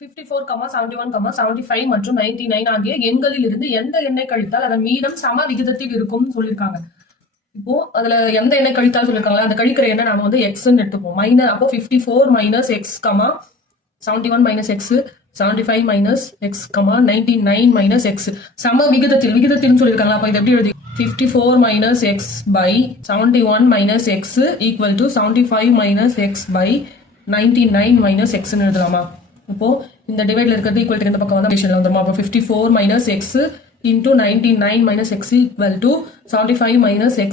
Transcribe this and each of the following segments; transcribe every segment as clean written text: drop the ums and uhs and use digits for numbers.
54, 71, 75 மற்றும் 99 ஆகிய எண்களில் இருந்து எந்த எண்ணை கழித்தால் அதன் மீதம் சம விகிதத்தில் இருக்கும் சொல்லியிருக்காங்க. இப்போ அதுல எந்த எண்ணை கழித்தால் சொல்லியிருக்காங்களா, அந்த கழிக்கிற எண்ணை நாம வந்து எக்ஸ்ன்னு எடுத்துப்போம். அப்போ 54 minus X, 71 minus X, 75 minus X, 99 minus X சம விகிதத்தில் சொல்லியிருக்காங்களா. அப்ப இது எப்படி எழுதி 54 minus x by 71 minus x equal to 75 minus x by 99 minus x ன்னு எழுதலாமா. இப்போ இந்த டிவைட்ல இருக்கிறது ஈக்குவல் டு இந்த பக்கம் வந்து டிவிஷன்ல வந்துருமா. அப்போ 54 minus x into 99 minus x equal to 75 minus x.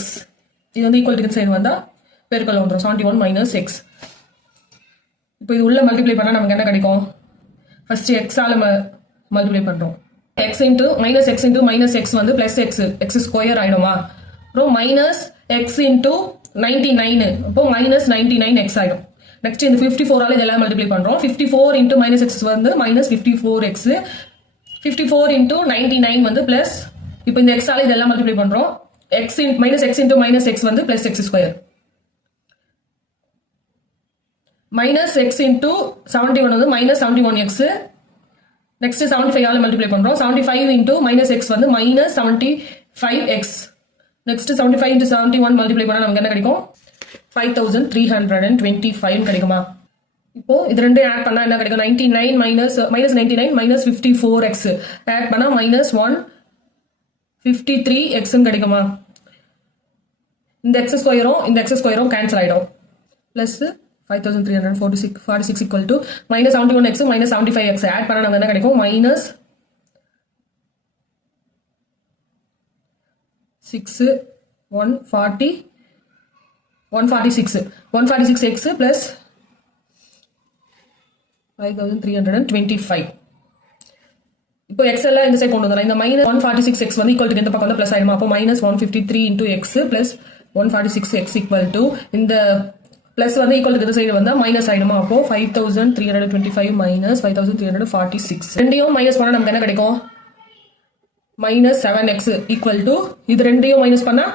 இது வந்து ஈக்குவல் டு இந்த சைடு வந்தா பெருக்கல் வந்துரும் 71 minus x. இப்போ இது உள்ள மல்டிப்ளை பண்ணா நமக்கு என்ன கிடைக்கும்? ஃபர்ஸ்ட் x ஆல மல்டிப்ளை பண்றோம். x into minus x வந்து plus x ஸ்கொயர் ஆயிடுமா. அப்புறம் minus x into 99 அப்போ minus 99x ஆயிடும். நெக்ஸ்ட் இந்த 54 ஆல இதெல்லாம் மல்டிப்ளை பண்றோம். 54 into minus x வந்து minus 54x, 54 into 99 வந்து plus, இப்போ இந்த x ஆல இதெல்லாம் மல்டிப்ளை பண்றோம். minus x வந்து plus x square, minus x into 71 வந்து minus 71x. நெக்ஸ்ட் 75 ஆல மல்டிப்ளை பண்றோம். 75 into minus x வந்து minus 75x. Next 75 into 71 multiply பண்ணா நமக்கு என்ன கிடைக்கும்? 5325 கிடைக்குமா. இப்போ இது ரெண்டும் ஆட் பண்ணா என்ன கிடைக்கும்? 99 minus 99 minus 54x ஆட் பண்ணா minus 153x கிடைக்குமா. இந்த x ஸ்கொயரும் கேன்சல் ஆயிடும். Plus 5346 equal to minus 71x minus 75x add பண்ணா நமக்கு என்ன கிடைக்கும்? minus 146x plus 5325. இப்போ x எல்லாம் இந்த சைடு கொண்டு வரலாம். இந்த minus 146x வந்து equal to இந்த பக்கம் வந்து plus ஆயிடுமா. அப்போ minus 153 into x plus 146x equal to இந்த பிளஸ் வந்து ஈக்குவல் டு இந்த சைடு வந்தா மைனஸ் ஆயிடுமா. அப்போ 5325 மைனஸ் 5346 ரெண்டையும் மைனஸ் பண்ணா நமக்கு என்ன கிடைக்கும்? minus 7x ஈக்குவல் டு இது ரெண்டையும் மைனஸ் பண்ணா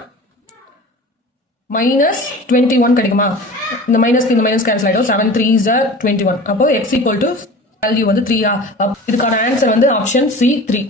minus 21 கிடைக்குமா. இந்த மைனஸ் கேன்சல் ஆயிடும். 7 3s are 21. அப்போ x ஈக்குவல் டு வேல்யூ வந்து 3. இதுக்கான ஆன்சர் வந்து ஆப்ஷன் C 3.